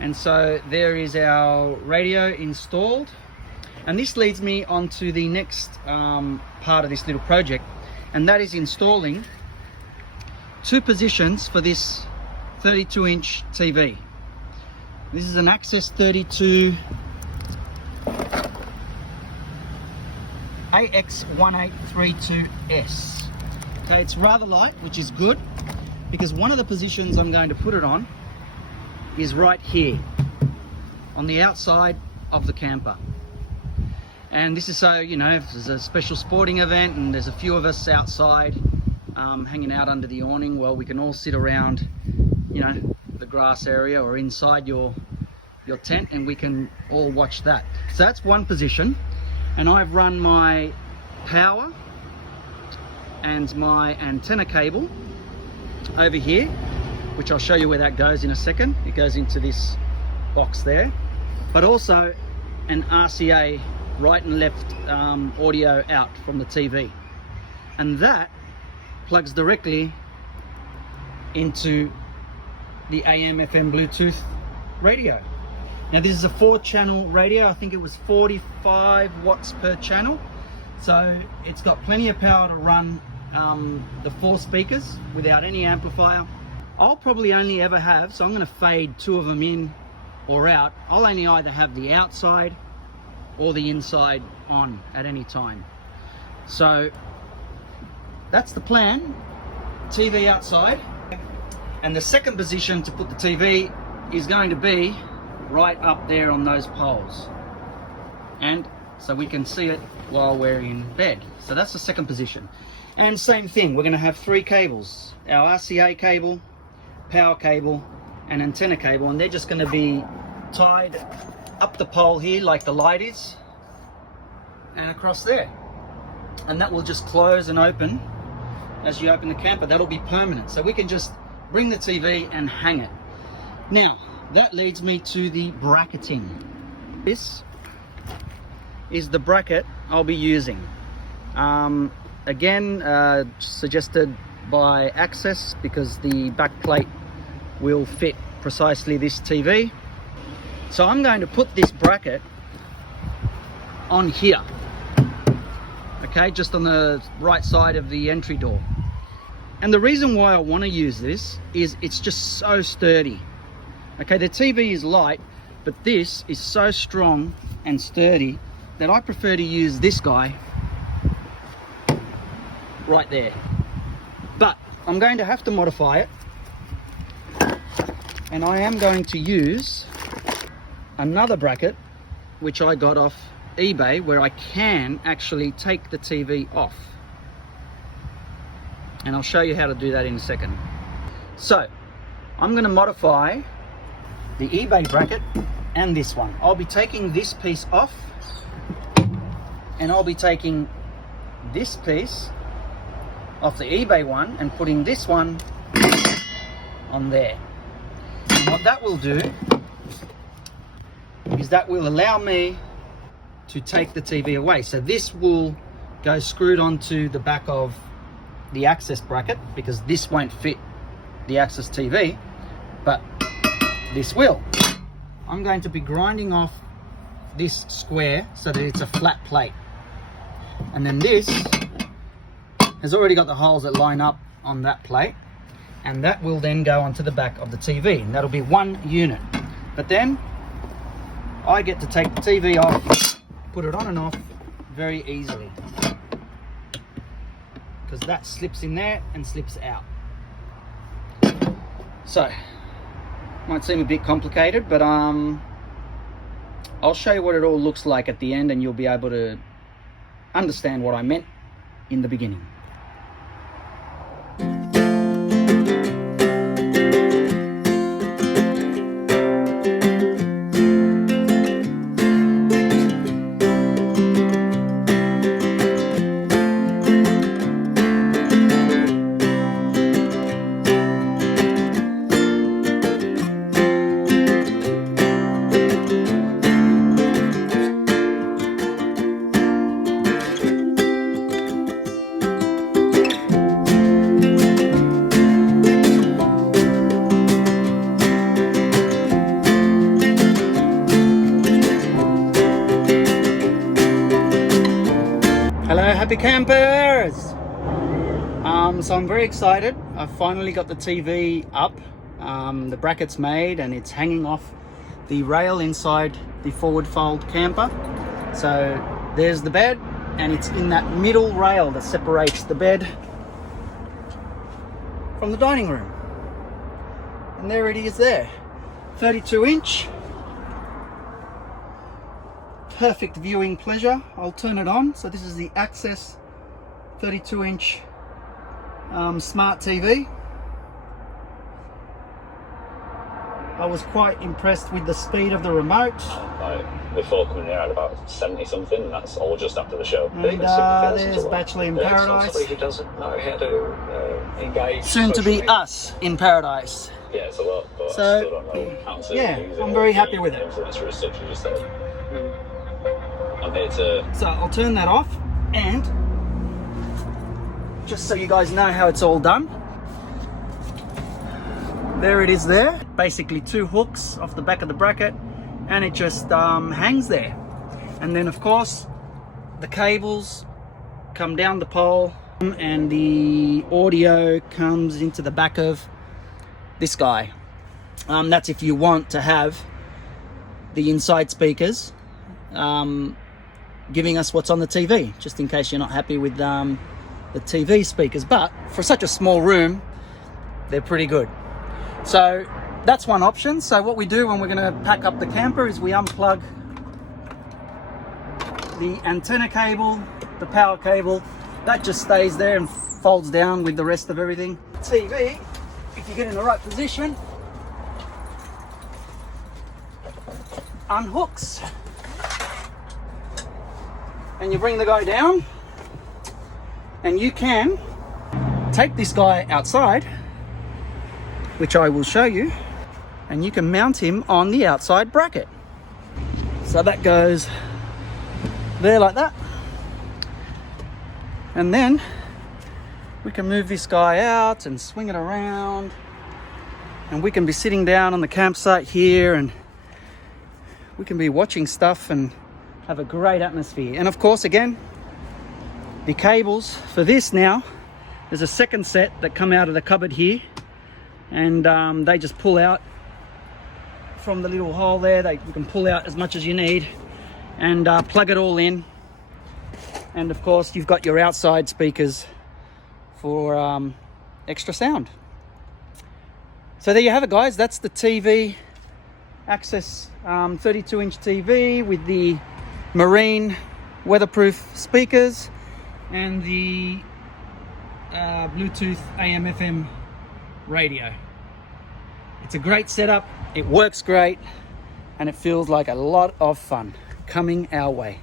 And so there is our radio installed. And this leads me on to the next part of this little project, and that is installing two positions for this 32-inch TV. This is an Access 32 AX1832S. Okay, it's rather light, which is good, because one of the positions I'm going to put it on is right here, on the outside of the camper. And this is so, you know, if there's a special sporting event and there's a few of us outside hanging out under the awning, well, we can all sit around, you know, the grass area or inside your tent, and we can all watch that. So that's one position. And I've run my power and my antenna cable over here, which I'll show you where that goes in a second. It goes into this box there, but also an RCA right and left audio out from the TV, and that plugs directly into the AM/FM Bluetooth radio. Now this is a 4-channel radio. I think it was 45 watts per channel, so it's got plenty of power to run the 4 speakers without any amplifier. I'll probably only ever have, so I'm going to fade 2 of them in or out. I'll only either have the outside or the inside on at any time. So that's the plan. TV outside, and the second position to put the TV is going to be right up there on those poles, and so we can see it while we're in bed. So that's the second position. And same thing, we're going to have 3 cables: our RCA cable, power cable, and antenna cable, and they're just going to be tied up the pole here like the light is, and across there, and that will just close and open as you open the camper. That'll be permanent, so we can just bring the TV and hang it. Now that leads me to the bracketing. This is the bracket I'll be using. Again, suggested by Access, because the back plate will fit precisely this TV. So I'm going to put this bracket on here, okay, just on the right side of the entry door. And the reason why I want to use this is it's just so sturdy. Okay, the TV is light, but this is so strong and sturdy that I prefer to use this guy right there. But I'm going to have to modify it, and I am going to use another bracket which I got off eBay, where I can actually take the TV off, and I'll show you how to do that in a second. So I'm going to modify the eBay bracket and this one. I'll be taking this piece off, and I'll be taking this piece off the eBay one and putting this one on there. And what that will do is that will allow me to take the TV away. So this will go screwed onto the back of the Access bracket, because this won't fit the Access TV, but this will. I'm going to be grinding off this square so that it's a flat plate, and then this has already got the holes that line up on that plate, and that will then go onto the back of the TV, and that'll be one unit. But then I get to take the TV off, put it on and off very easily, because that slips in there and slips out. So might seem a bit complicated, but I'll show you what it all looks like at the end, and you'll be able to understand what I meant in the beginning. happy campers! So I'm very excited. I finally got the TV up. The bracket's made and it's hanging off the rail inside the forward fold camper. So there's the bed, and it's in that middle rail that separates the bed from the dining room. And there it is there. 32 inch. Perfect viewing pleasure. I'll turn it on. So this is the Access 32 inch smart TV. I was quite impressed with the speed of the remote. Before coming here, I had about 70 something, and that's all just after the show. And there's Bachelor in Paradise. Somebody who doesn't know how to engage. Soon to be us in Paradise. Yeah, it's a lot, but So, I still don't know how to yeah, use it. I'm very happy with it. Influencer as such, you just said. I'm here to... So I'll turn that off, and just so you guys know how it's all done, there it is there. Basically 2 hooks off the back of the bracket, and it just hangs there. And then of course the cables come down the pole, and the audio comes into the back of this guy. That's if you want to have the inside speakers giving us what's on the TV, just in case you're not happy with the TV speakers. But for such a small room, they're pretty good. So that's one option. So what we do when we're going to pack up the camper is we unplug the antenna cable, the power cable. That just stays there and folds down with the rest of everything. TV, if you get in the right position, unhooks, and you bring the guy down, and you can take this guy outside, which I will show you, and you can mount him on the outside bracket. So that goes there like that, and then we can move this guy out and swing it around, and we can be sitting down on the campsite here, and we can be watching stuff and have a great atmosphere. And of course, again, the cables for this now, there's a second set that come out of the cupboard here, and they just pull out from the little hole there. You can pull out as much as you need and plug it all in. And of course, you've got your outside speakers for extra sound. So there you have it, guys. That's the TV, Access 32 inch TV with the marine weatherproof speakers and the Bluetooth AM FM radio. It's a great setup, it works great, and it feels like a lot of fun coming our way.